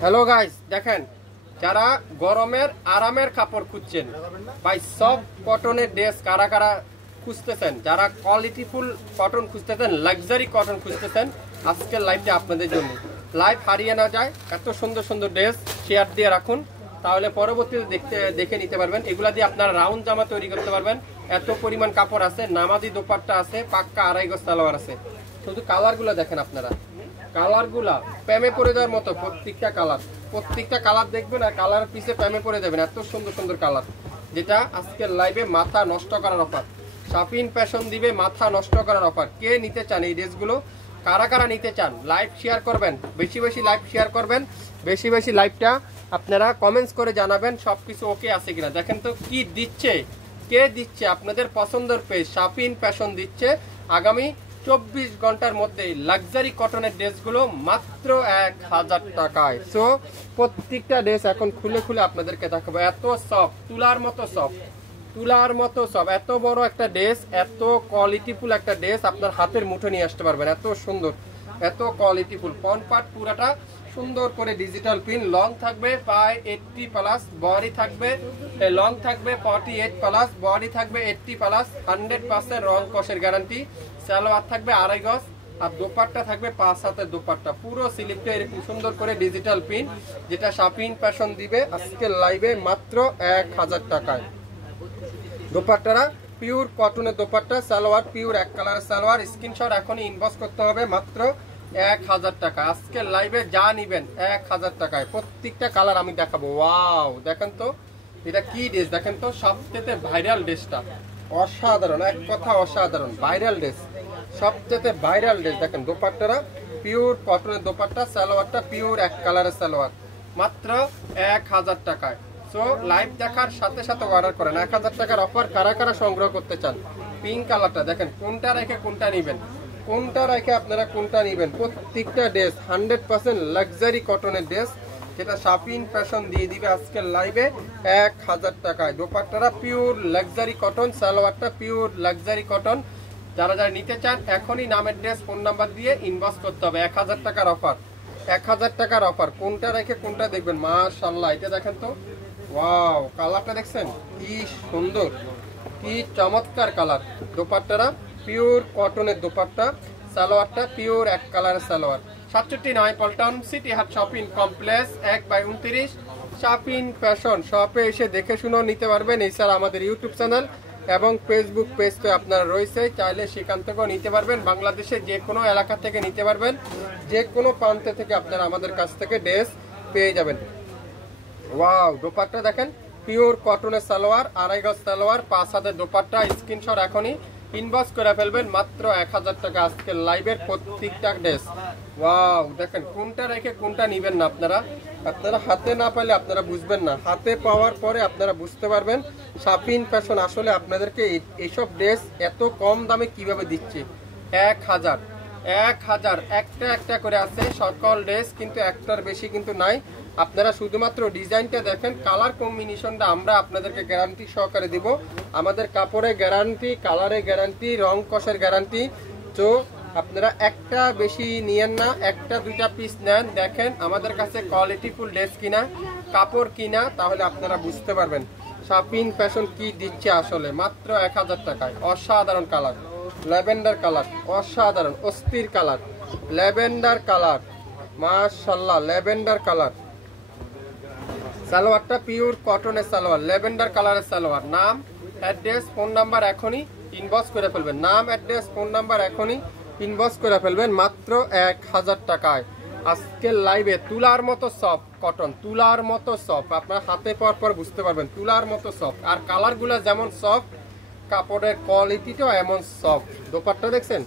Hello guys, দেখেন যারা গরমের আরামের কাপড় খুঁজছেন ভাই, সব কটনের ড্রেস কারা কারা খুঁজতেছেন, যারা কোয়ালিটিফুল কটন খুঁজতেছেন, লাক্সারি কটন খুঁজতেছেন, আজকের লাইভটা আপনাদের জন্য। লাইভ হারিয়ে না যায়, এত সুন্দর সুন্দর ড্রেস শেয়ার দিয়ে রাখুন, তাহলে পরবর্তীতে দেখে নিতে পারবেন। এগুলা দিয়ে আপনারা রাউন্ড জামা তৈরি করতে পারবেন। এত পরিমাণ কাপড় আছে, নামাজি দোপাট্টা আছে, পাক্কা আড়াই গজ সালোয়ার আছে। শুধু কালারগুলো দেখেন আপনারা, কালারগুলা প্রেমে পড়ে দেওয়ার মতো। প্রত্যেকটা কালার দেখবেন আর কালারের পিছে প্রেমে পড়ে যাবেন। এত সুন্দর সুন্দর কালার, যেটা আজকের লাইভে মাথা নষ্ট করার অফার। শাপিন ফ্যাশন দিবে মাথা নষ্ট করার অফার। কে নিতে চান এই ড্রেসগুলো, কারা কারা নিতে চান, লাইভ শেয়ার করবেন, বেশি বেশি লাইভ শেয়ার করবেন, বেশি বেশি লাইভটা আপনারা কমেন্টস করে জানাবেন সবকিছু ওকে আছে কিনা। দেখেন তো কি দিচ্ছে, কে দিচ্ছে, আপনাদের পছন্দের পেজ শাপিন ফ্যাশন দিচ্ছে আগামী 24 ঘন্টার মধ্যে লাক্সারি কটনের ড্রেসগুলো মাত্র 1000 টাকায়। সো প্রত্যেকটা ড্রেস এখন খুলে খুলে আপনাদেরকে দেখাবো। এত সফট, তুলার মতো সফট, তুলার মতো সফট। এত বড় একটা ড্রেস, এত কোয়ালিটিফুল একটা ড্রেস আপনার হাতের মুঠো নিয়ে আসতে পারবেন। এত সুন্দর, এত কোয়ালিটিফুল। ফ্রন্ট পার্ট পুরাটা সুন্দর করে ডিজিটাল পিন, লং থাকবে প্রায় 80 প্লাস, বডি থাকবে লং থাকবে 48 প্লাস, বডি থাকবে 80 প্লাস, 100% রং কষের গ্যারান্টি। সালোয়ার থাকবে আড়াই গজ, আর দোপাট্টা থাকবে 5 হাতের দোপাট্টা। পুরো স্লিপটা এরকম সুন্দর করে ডিজিটাল পিন, যেটা শাপিন ফ্যাশন দিবে আজকের লাইভে মাত্র 1000 টাকায়। দোপাট্টারা পিওর কটনের দোপাট্টা, সালোয়ার পিওর এক কালারের সালোয়ার। স্ক্রিনশট এখনই ইনবক্স করতে হবে, মাত্র 1000 টাকা। আজকের লাইভে যা নিবেন 1000 টাকায়। প্রত্যেকটা কালার আমি দেখাবো। ওয়াও, দেখেন তো এটা কি ড্রেস, দেখেন তো সবচেয়ে ভাইরাল ড্রেসটা, অসাধারণ, এক কথা অসাধারণ ভাইরাল ড্রেস, সবচেয়ে ভাইরাল ড্রেস। দেখেন দোপাট্টারা পিওর কটনের দোপাট্টা, সালোয়ারটা পিওর এক কালারের সালোয়ার, মাত্র 1000 টাকায়। সো লাইভ দেখার সাথে সাথে অর্ডার করেন। 1000 টাকার অফার কারা কারা সংগ্রহ করতে চান। পিঙ্ক কালারটা দেখেন, কোনটা রেখে কোনটা নিবেন, কোনটা রেখে আপনারা কোনটা নিবেন। প্রত্যেকটা ড্রেস 100% লাক্সারি কটনের ড্রেস, যেটা শাপিন ফ্যাশন দিয়ে দিবে আজকের লাইভে 1000 টাকায়। দোপাট্টারা পিওর লাক্সারি কটন, সালোয়ারটা পিওর লাক্সারি কটন। যারা যারা নিতে চান এখনই নামের ড্রেস ফোন নাম্বার দিয়ে ইনবক্স করতে হবে। 1000 টাকার অফার, 1000 টাকার অফার। কোনটা রেখে কোনটা দেখবেন। মাশাআল্লাহ, এটা দেখেন তো, ওয়াও, কালারটা দেখছেন কি সুন্দর, কি চমৎকার কালার। দোপাট্টারা পিওর কটনের দোপাট্টা, সালোয়ারটা পিওর এক কালারের সালোয়ার। 67 পল্টন সিটি হাট শপিং কমপ্লেক্স 1/29 শাপিন ফ্যাশন। শপে এসে দেখে শুনেও নিতে পারবেন। এছাড়া আমাদের ইউটিউব চ্যানেল এবং ফেসবুক পেজ তো আপনারা রয়েছে, চাইলে সেখান থেকেও নিতে পারবেন। বাংলাদেশের যে কোনো এলাকা থেকে নিতে পারবেন, যে কোনো প্রান্তে থেকে আপনারা আমাদের কাছ থেকে ড্রেস পেয়ে যাবেন। ওয়াও, দোপাট্টা দেখেন পিওর কটনের সালোয়ার, আড়াই গজ সালোয়ার, 5 হাতের দোপাট্টা। স্ক্রিনশট এখনই ইনবক্স করে ফেলবেন, মাত্র 1000 টাকা আজকের লাইভের প্রত্যেকটা ড্রেস। ওয়াও, দেখেন কোনটা রেখে কোনটা নিবেন না আপনারা, আপনারা হাতে না পাইলে আপনারা বুঝবেন না, হাতে পাওয়ার পরে আপনারা বুঝতে পারবেন শাপিন ফ্যাশন আসলে আপনাদেরকে এইসব ড্রেস এত কম দামে কিভাবে দিচ্ছে। 1000 একটা একটা করে আছে সকল ড্রেস, কিন্তু একটার বেশি কিন্তু নাই। আপনারা শুধুমাত্র ডিজাইনটা দেখেন, কালার কম্বিনেশনটা আমরা আপনাদেরকে গ্যারান্টি সহকারে দিব। আমাদের কাপড়ে গ্যারান্টি, কালারে গ্যারান্টি, রং কষের গ্যারান্টি। তো আপনারা একটা বেশি নিয়েন না, একটা দুইটা পিস নেন, দেখেন আমাদের কাছে কোয়ালিটিফুল ড্রেস কিনা, কাপড় কিনা, তাহলে আপনারা বুঝতে পারবেন শাপিন ফ্যাশন কি দিচ্ছে আসলে। মাত্র 1000 টাকায়। অসাধারণ কালার, ল্যাভেন্ডার কালার, অসাধারণ অস্থির কালার, ল্যাভেন্ডার কালার, মাশাআল্লাহ ল্যাভেন্ডার কালার। সালোয়ারটা পিওর কটনের সালোয়ার, ল্যাভেন্ডার কালারের সালোয়ার। নাম, অ্যাড্রেস, ফোন নাম্বার এখনই ইনবক্স করে ফেলবেন। নাম, অ্যাড্রেস, ফোন নাম্বার এখনই ইনবক্স করে ফেলবেন, মাত্র 1000 টাকায়। আজকের লাইভে তুলার মতো সফট কটন, তুলার মতো সফট, আপনার হাতে পাওয়ার পর বুঝতে পারবেন তুলার মতো সফট। আর কালারগুলো যেমন সফট, কাপড়ের কোয়ালিটিটাও এমন সফট। দোপাট্টা দেখছেন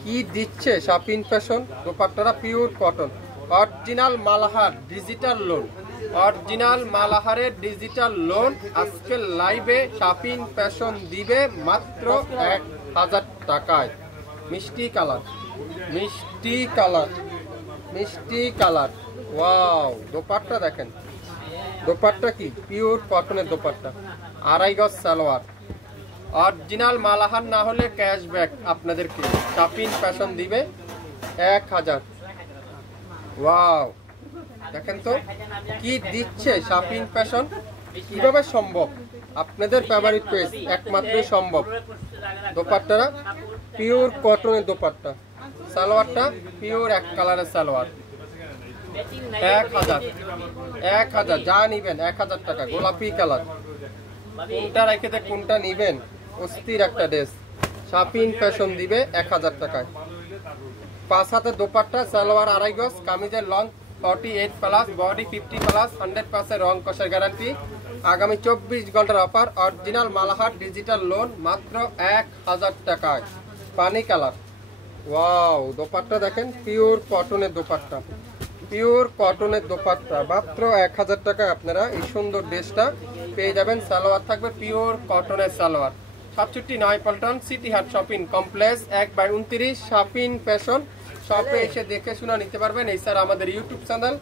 কি দিচ্ছে শাপিন ফ্যাশন। দোপাট্টারা পিওর কটন, অরিজিনাল মালাহার ডিজিটাল লোন, অরিজিনাল মালাহারের ডিজিটাল লোন আজকের লাইভে শাপিন ফ্যাশন দিবে মাত্র 1000 টাকায়। মিষ্টি কালার, মিষ্টি কালার, মিষ্টি কালার। ওয়াও, দোপাট্টা দেখেন, দোপাট্টা কি পিওর কটনের দোপাট্টা, আড়াই গজ সালোয়ার। অরিজিনাল মালাহার না হলে ক্যাশব্যাক আপনাদেরকে শাপিন ফ্যাশন দিবে 1000। ওয়াও, দেখেন তো কি দিচ্ছে শাপিং ফ্যাশন, কিভাবে সম্ভব? আপনাদের ফেভারিট পেজ, একমাত্রই সম্ভব। দোপাট্টারা পিওর কটনের দোপাট্টা, সালোয়ারটা পিওর এক কালারের সালোয়ার। 1000 যা নিবেন 1000 টাকা, গোলাপি কালার। কোনটা রেখে কোনটা নিবেন, অস্থির একটা ড্রেস। শাপিং ফ্যাশন দিবে 1000 টাকায়। 5 হাতের দোপাট্টা, সালোয়ার 2.5 গজ, কামিজের লং 48 প্লাস, বডি 50 প্লাস, 100% রং কষের গ্যারান্টি। আগামী 24 ঘন্টার অফার, অরিজিনাল মালাহার ডিজিটাল লোন মাত্র 1000 টাকায়। পানি কালার, ওয়াও দোপাট্টা দেখেন, পিওর কটনের দোপাট্টা, পিওর কটনের দোপাট্টা, মাত্র 1000 টাকায় আপনারা এই সুন্দর ড্রেসটা পেয়ে যাবেন। সালোয়ার থাকবে পিওর কটনের সালোয়ার। 67 পল্টন সিটি হাট শপিং কমপ্লেক্স 1/29 শাপিং ফ্যাশন শপে এসে দেখে শুনে নিতে পারবেন। এছাড়া আমাদের ইউটিউব চ্যানেল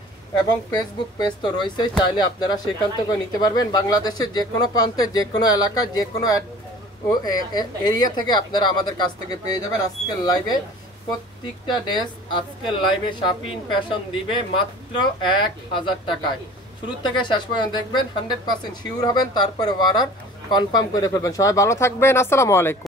এবং ফেসবুক পেজ তো রয়েছে, চাইলে আপনারা সেখান থেকে নিতে পারবেন। বাংলাদেশের যে কোনো প্রান্তে, যে কোনো এলাকা, যে কোনো এরিয়া থেকে আপনারা আমাদের কাছ থেকে পেয়ে যাবেন। আজকের লাইভে প্রত্যেকটা ড্রেস, আজকের লাইভে শাপিং ফ্যাশন দিবে মাত্র 1000 টাকায়। শুরু থেকে শেষ পর্যন্ত দেখবেন, 100% শিওর হবেন, তারপরে অর্ডার কনফার্ম করে ফেলবেন। সবাই ভালো থাকবেন, আসসালামু আলাইকুম।